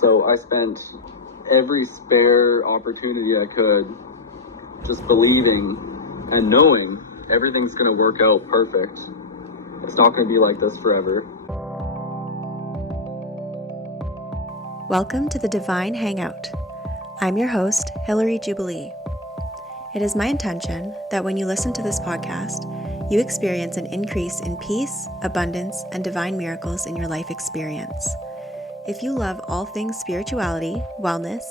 So I spent every spare opportunity I could just believing and knowing everything's going to work out perfect. It's not going to be like this forever. Welcome to the Divine Hangout. I'm your host, Hillary Jubilee. It is my intention that when you listen to this podcast, you experience an increase in peace, abundance, and divine miracles in your life experience. If you love all things spirituality, wellness,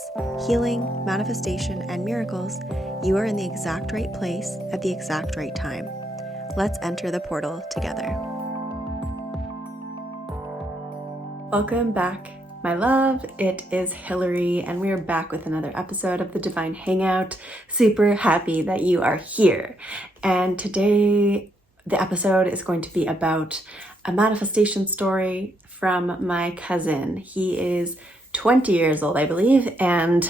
healing, manifestation, and miracles, you are in the exact right place at the exact right time. Let's enter the portal together. Welcome back, my love. It is Hillary, and we are back with another episode of the Divine Hangout. Super happy that you are here. And today, the episode is going to be about a manifestation story from my cousin. He is 20 years old, I believe, and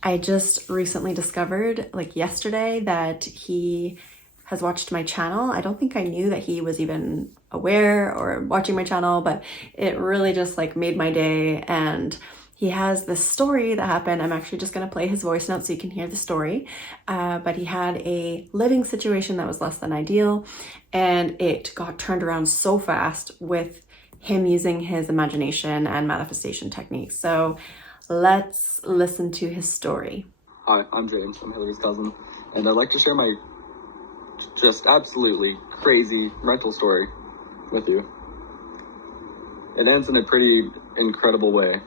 I just recently discovered, yesterday, that he has watched my channel. I don't think I knew that he was even aware or watching my channel, but it really just made my day. And he has this story that happened. I'm actually just going to play his voice note so you can hear the story. But he had a living situation that was less than ideal, and it got turned around so fast with him using his imagination and manifestation techniques. So let's listen to his story. Hi, I'm James. I'm Hillary's cousin, and I'd like to share my just absolutely crazy rental story with you. It ends in a pretty incredible way.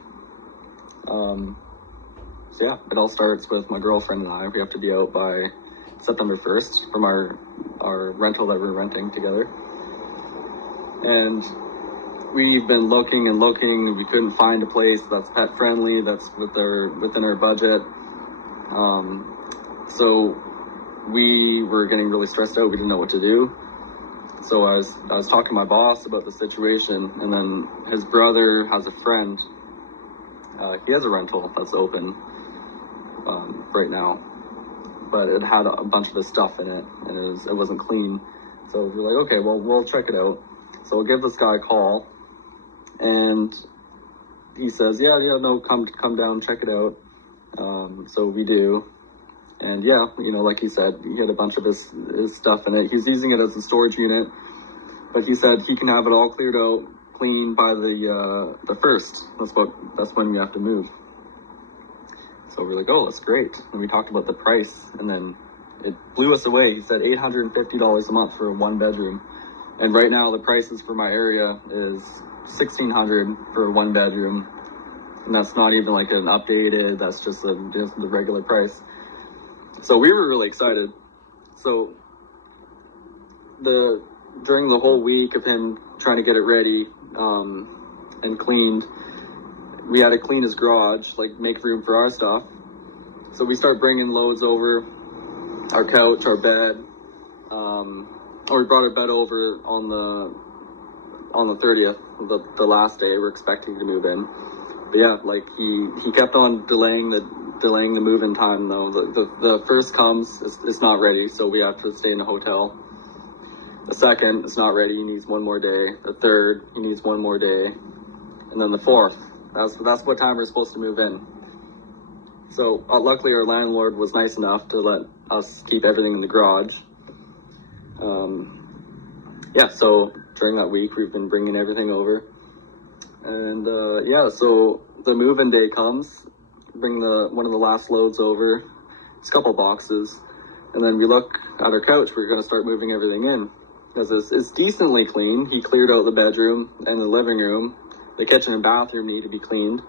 It all starts with my girlfriend and I. We have to be out by September 1st from our rental that we're renting together. And we've been looking and looking. We couldn't find a place that's pet friendly, that's within our budget. So we were getting really stressed out. We didn't know what to do. So I was talking to my boss about the situation, and then his brother has a friend. He has a rental that's open right now, but it had a bunch of this stuff in it, and it wasn't clean. So we're like, okay, well, we'll check it out. So we'll give this guy a call, and he says, yeah, no, come down, check it out. So we do. And yeah, like he said, he had a bunch of his stuff in it. He's using it as a storage unit, but he said he can have it all cleared out, clean by the 1st. That's when we have to move. So we're like, oh, that's great. And we talked about the price, and then it blew us away. He said $850 a month for a 1-bedroom. And right now the prices for my area is $1,600 for a 1-bedroom. And that's not even an updated, that's just the regular price. So we were really excited. So during the whole week of him trying to get it ready and cleaned, we had to clean his garage, make room for our stuff. So we start bringing loads over, our couch, our bed. We brought our bed over on the 30th, the last day we're expecting to move in. But yeah, he kept on delaying the move-in time though. The first comes, it's not ready, so we have to stay in a hotel. The second, it's not ready, he needs one more day. The third, he needs one more day. And then the fourth, that's what time we're supposed to move in. So luckily our landlord was nice enough to let us keep everything in the garage. So during that week we've been bringing everything over. And so the move-in day comes, bring one of the last loads over, it's a couple boxes, and then we look at our couch, we're going to start moving everything in. Because it's decently clean. He cleared out the bedroom and the living room. The kitchen and bathroom need to be cleaned.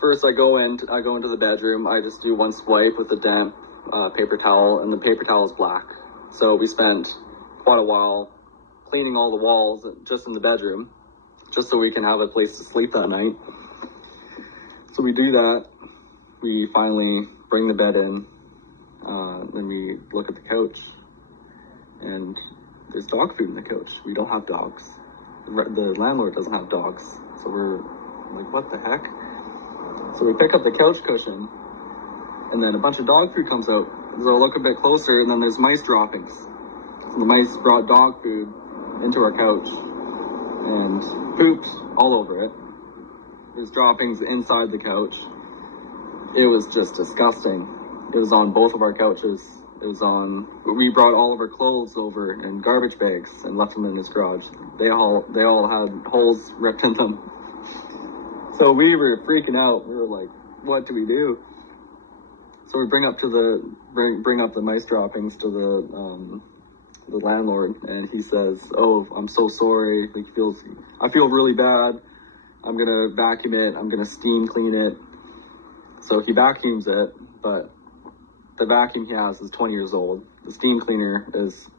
First I go into the bedroom, I just do one swipe with a damp paper towel, and the paper towel is black. So we spent quite a while cleaning all the walls just in the bedroom, just so we can have a place to sleep that night. So we do that. We finally bring the bed in. Then we look at the couch, and there's dog food in the couch. We don't have dogs. The landlord doesn't have dogs. So we're like, what the heck? So we pick up the couch cushion, and then a bunch of dog food comes out. So I look a bit closer, and then there's mice droppings. So the mice brought dog food into our couch, and pooped all over it. There's droppings inside the couch. It was just disgusting. It was on both of our couches. We brought all of our clothes over in garbage bags and left them in his garage. They all had holes ripped in them. So we were freaking out. We were like, what do we do? So we bring up the mice droppings to the landlord, and he says, "Oh, I'm so sorry. I feel really bad. I'm gonna vacuum it. I'm gonna steam clean it." So he vacuums it, but the vacuum he has is 20 years old. The steam cleaner is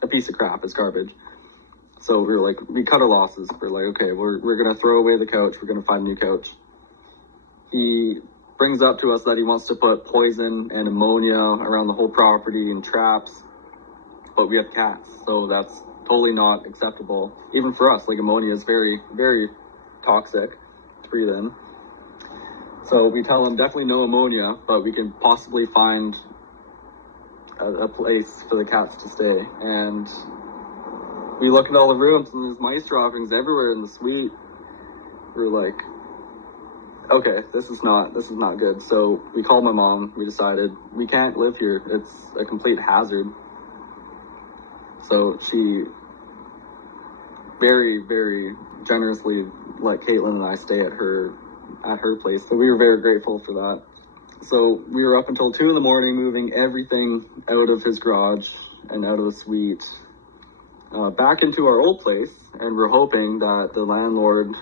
a piece of crap. It's garbage. So we cut our losses. We're like, okay, we're gonna throw away the couch. We're gonna find a new couch. He brings up to us that he wants to put poison and ammonia around the whole property and traps, but we have cats, so that's totally not acceptable. Even for us, like, ammonia is very, very toxic to breathe in. So we tell him definitely no ammonia, but we can possibly find a place for the cats to stay. And we look at all the rooms, and there's mice droppings everywhere in the suite. We're like, okay, this is not good. So we called my mom. We decided we can't live here. It's a complete hazard. So she very, very generously let Caitlin and I stay at her place. So we were very grateful for that. So we were up until 2 a.m, moving everything out of his garage and out of the suite, back into our old place. And we're hoping that the landlord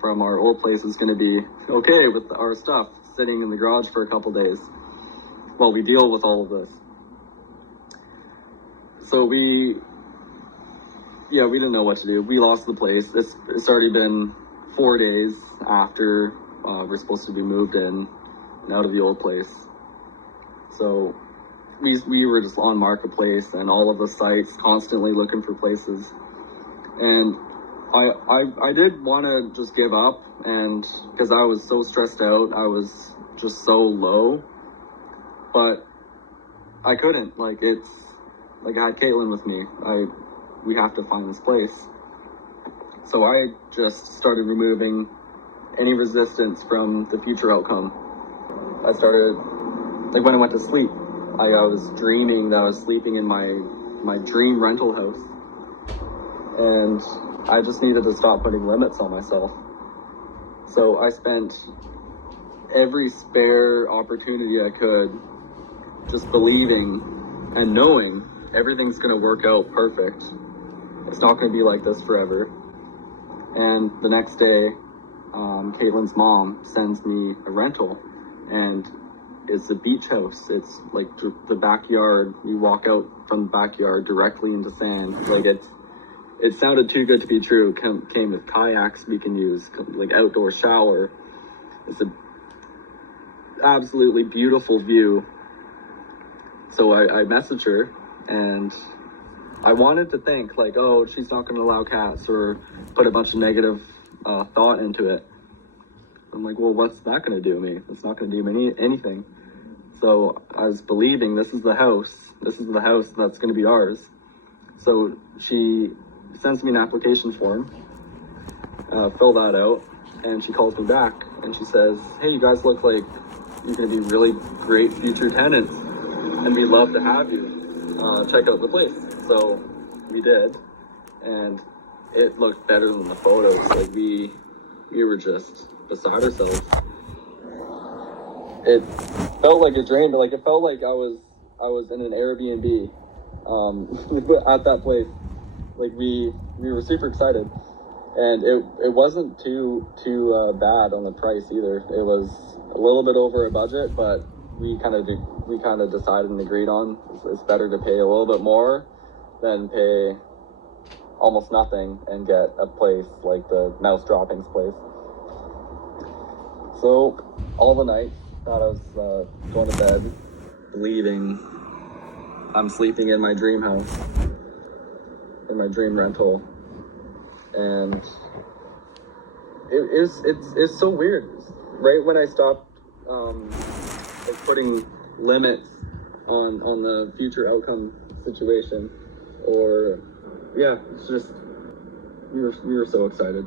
from our old place is going to be okay with our stuff sitting in the garage for a couple days while we deal with all of this. So we didn't know what to do. We lost the place. It's already been 4 days after we're supposed to be moved in and out of the old place. So we were just on Marketplace and all of the sites, constantly looking for places. And I did want to just give up, and because I was so stressed out, I was just so low, but I couldn't. I had Caitlin with me. We have to find this place. So I just started removing any resistance from the future outcome. I started, when I went to sleep, I was dreaming that I was sleeping in my dream rental house, and I just needed to stop putting limits on myself. So I spent every spare opportunity I could just believing and knowing everything's going to work out perfect. It's not going to be like this forever. And the next day, Caitlin's mom sends me a rental, and it's a beach house. It's like the backyard. You walk out from the backyard directly into sand. It sounded too good to be true. Came with kayaks we can use, outdoor shower. It's an absolutely beautiful view. So I messaged her, and I wanted to think oh, she's not going to allow cats, or put a bunch of negative thought into it. I'm like, well, what's that going to do me? It's not going to do me anything. So I was believing this is the house. This is the house that's going to be ours. So she sends me an application form, fill that out, and she calls me back, and she says, hey, you guys look like you're going to be really great future tenants, and we'd love to have you check out the place. So we did, and it looked better than the photos. We were just beside ourselves. It felt like a dream, but it felt like I was in an Airbnb at that place. We were super excited, and it wasn't too bad on the price either. It was a little bit over a budget, but we kind of decided and agreed on it's better to pay a little bit more than pay almost nothing and get a place like the mouse droppings place. So all the nights thought I was going to bed believing I'm sleeping in my dream house, in my dream rental, and it's so weird. Right when I stopped putting limits on the future outcome situation, or it's just we were so excited.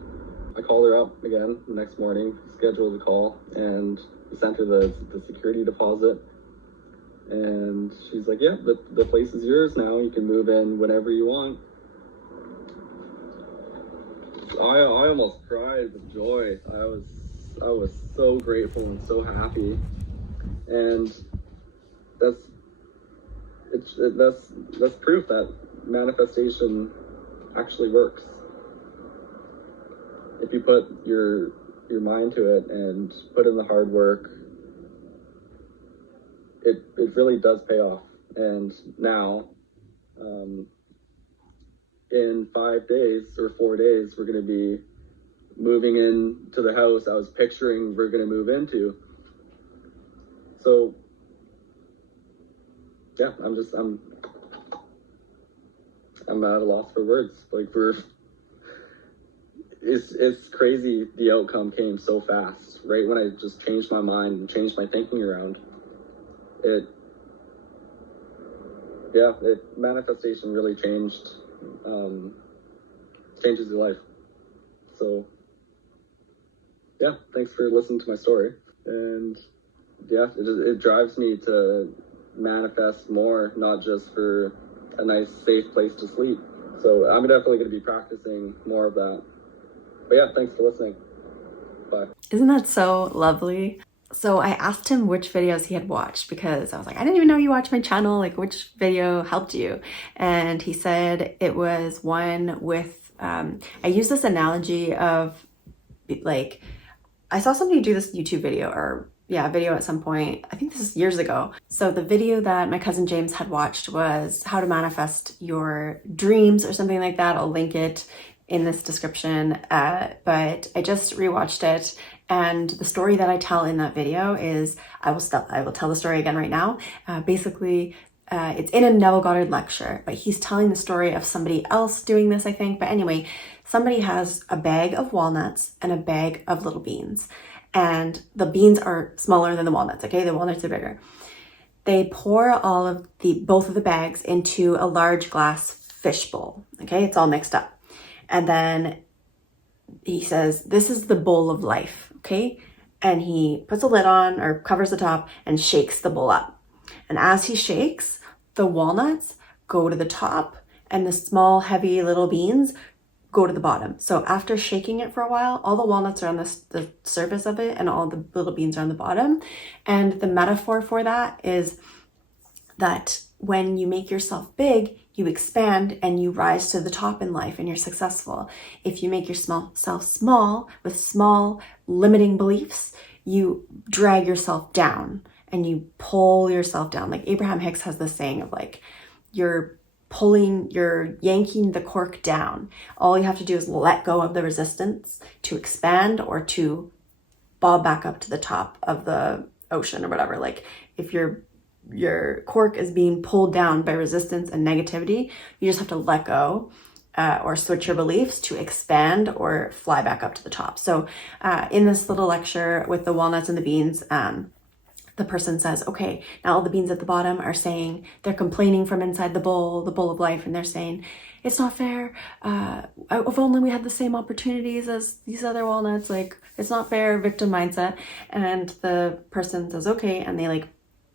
I called her up again the next morning, scheduled a call, and we sent her the security deposit. And she's like, yeah, the place is yours now. You can move in whenever you want. I almost cried with joy. I was so grateful and so happy. And that's proof that manifestation actually works. If you put your mind to it and put in the hard work, it really does pay off. And now, in 5 days or 4 days, we're going to be moving into the house I was picturing we're going to move into. So, yeah, I'm at a loss for words. Like, it's crazy the outcome came so fast, right when I just changed my mind and changed my thinking around. Manifestation really changes your life. So, yeah, thanks for listening to my story. And yeah, it drives me to manifest more, not just for a nice, safe place to sleep. So I'm definitely going to be practicing more of that. But yeah, thanks for listening. Bye. Isn't that so lovely? So I asked him which videos he had watched because I was like, I didn't even know you watched my channel. Like, which video helped you? And he said it was one with, I use this analogy of like, I saw somebody do this YouTube video or a video at some point. I think this is years ago. So the video that my cousin James had watched was how to manifest your dreams or something like that. I'll link it in this description. But I just rewatched it, and the story that I tell in that video is, I will tell the story again right now. Basically, it's in a Neville Goddard lecture, but he's telling the story of somebody else doing this, I think. But anyway, somebody has a bag of walnuts and a bag of little beans. And the beans are smaller than the walnuts, okay? The walnuts are bigger. They pour both of the bags into a large glass fish bowl, okay? It's all mixed up. And then he says, this is the bowl of life, okay? And he puts a lid on or covers the top and shakes the bowl up. And as he shakes, the walnuts go to the top and the small, heavy little beans go to the bottom. So after shaking it for a while, all the walnuts are on the surface of it and all the little beans are on the bottom. And the metaphor for that is that when you make yourself big, you expand and you rise to the top in life and you're successful. If you make yourself small with small limiting beliefs, you drag yourself down and you pull yourself down. Like Abraham Hicks has this saying of like, you're yanking the cork down. All you have to do is let go of the resistance to expand or to bob back up to the top of the ocean or whatever. Like if your cork is being pulled down by resistance and negativity, you just have to let go or switch your beliefs to expand or fly back up to the top. So in this little lecture with the walnuts and the beans, the person says, okay, now all the beans at the bottom are saying, they're complaining from inside the bowl of life, and they're saying, it's not fair. If only we had the same opportunities as these other walnuts, like it's not fair, victim mindset. And the person says, okay, and they like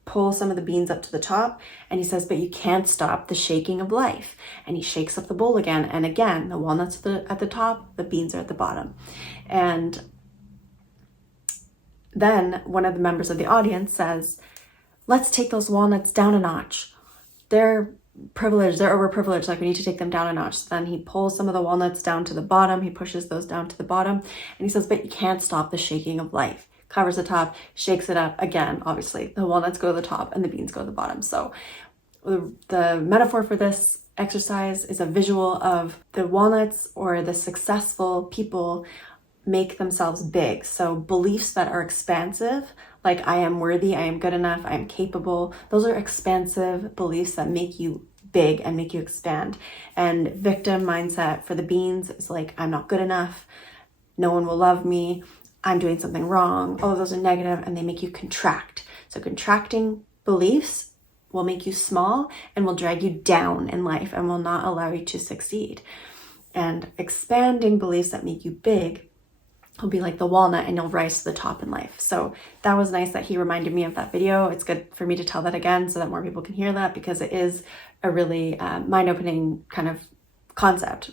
pull some of the beans up to the top, and he says, but you can't stop the shaking of life. And he shakes up the bowl again and again. The walnuts at the top, the beans are at the bottom. And then one of the members of the audience says, let's take those walnuts down a notch. They're privileged, they're overprivileged, like we need to take them down a notch. So then he pulls some of the walnuts down to the bottom, he pushes those down to the bottom, and he says, but you can't stop the shaking of life. Covers the top, shakes it up again. Obviously, the walnuts go to the top and the beans go to the bottom. So the metaphor for this exercise is a visual of the walnuts or the successful people make themselves big. So beliefs that are expansive, like I am worthy, I am good enough, I am capable, those are expansive beliefs that make you big and make you expand. And victim mindset for the beans is like, I'm not good enough, no one will love me, I'm doing something wrong. All of those are negative and they make you contract. So contracting beliefs will make you small and will drag you down in life and will not allow you to succeed. And expanding beliefs that make you big will be like the walnut, and you'll rise to the top in life. So that was nice that he reminded me of that video. It's good for me to tell that again so that more people can hear that, because it is a really mind-opening kind of concept.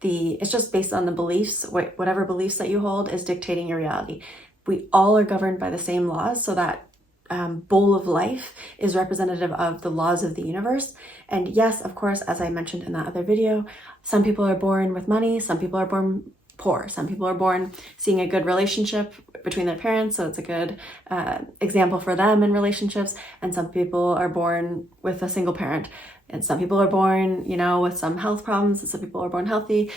It's just based on the beliefs. Whatever beliefs that you hold is dictating your reality. We all are governed by the same laws, so that bowl of life is representative of the laws of the universe. And yes, of course, as I mentioned in that other video, some people are born with money, some people are born poor, some people are born seeing a good relationship between their parents, so it's a good example for them in relationships, and some people are born with a single parent, and some people are born, you know, with some health problems, and some people are born healthy.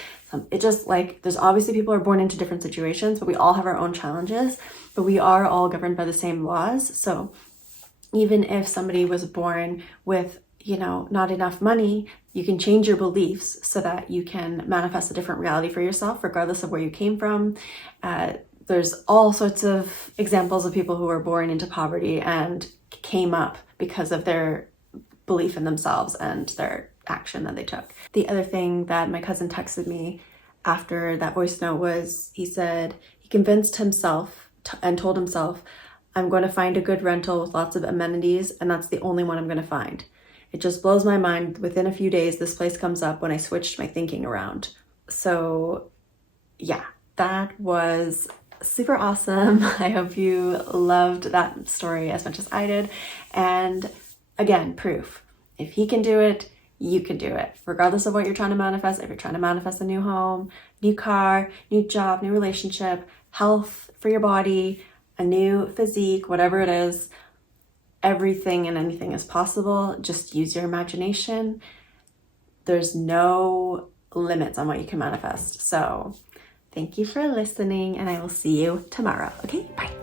It just, like, there's obviously people are born into different situations, but we all have our own challenges, but we are all governed by the same laws. So even if somebody was born with, you know, not enough money, you can change your beliefs so that you can manifest a different reality for yourself, regardless of where you came from. There's all sorts of examples of people who were born into poverty and came up because of their belief in themselves and their action that they took. The other thing that my cousin texted me after that voice note was, he said he convinced himself and told himself, I'm going to find a good rental with lots of amenities, and that's the only one I'm going to find. It just blows my mind. Within a few days, this place comes up when I switched my thinking around. So yeah, that was super awesome. I hope you loved that story as much as I did. And again, proof. If he can do it, you can do it. Regardless of what you're trying to manifest, if you're trying to manifest a new home, new car, new job, new relationship, health for your body, a new physique, whatever it is, everything and anything is possible. Just use your imagination. There's no limits on what you can manifest. So thank you for listening, and I will see you tomorrow. Okay, bye.